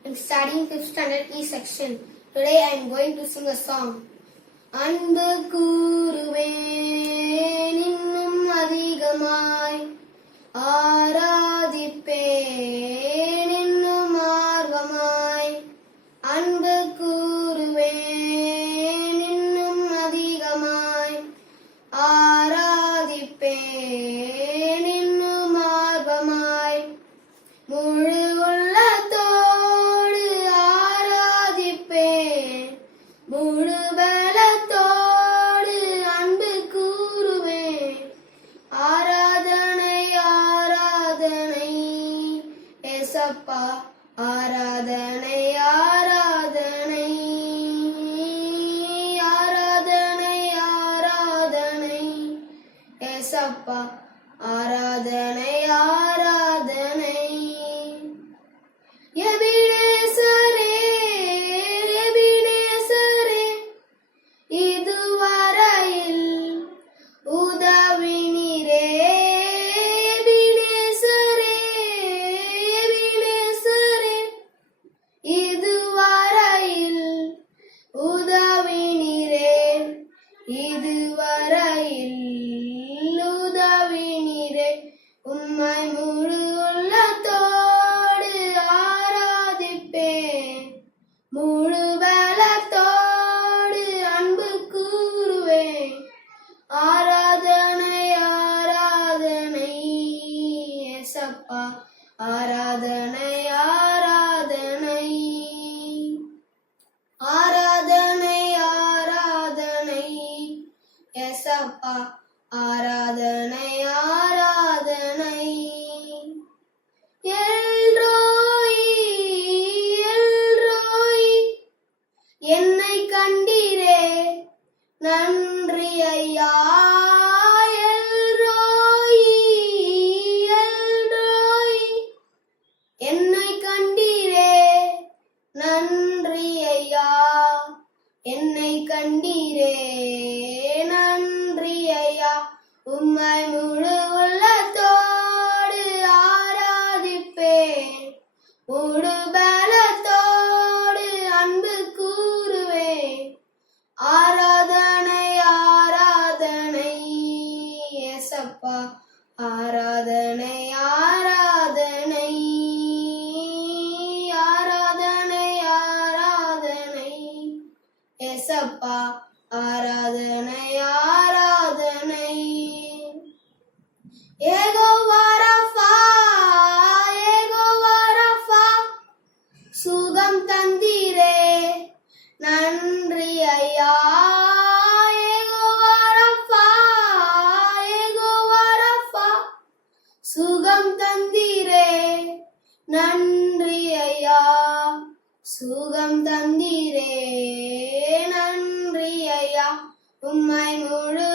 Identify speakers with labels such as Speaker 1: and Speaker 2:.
Speaker 1: Manuel. I'm studying 5th standard E section. Today I am going to sing a song. அன்பு கூறுவேன் இன்னும் அதிகமாய் ஆராதிப்பேன் இன்னும் ஆர்வமாய் அன்பு கூறுவேன் எசப்பா ஆராதனை ஆராதனை. எபினேசரே எபினேசரே இதுவரையில் உதவினீரே. எபினேசரே எபினேசரே இதுவரையில் உதவினீரே. இதுவரையில் ஆராதனை ஆராதனை. ஆராதனை ஆராதனை. எசப்பா ஆராதனை ஆராதனை. எல்ரோய் எல்ரோய் என்னை கண்டீரே. நன்றி ஐயா எல்ரோய் எல்ரோய் என்னை கண்டீரே நன்றி ஐயா என்னை கண்டீரே நன்றி ஐயா உம்மை முழு எசப்பா ஆராதனை ஆராதனை. ஏகோவா ரஃபா சுகம் தந்தீரே. நன்றி ஐயா ஏகோவா ரஃபா சுகம் தந்தீரே நன்றி உம்மை முழு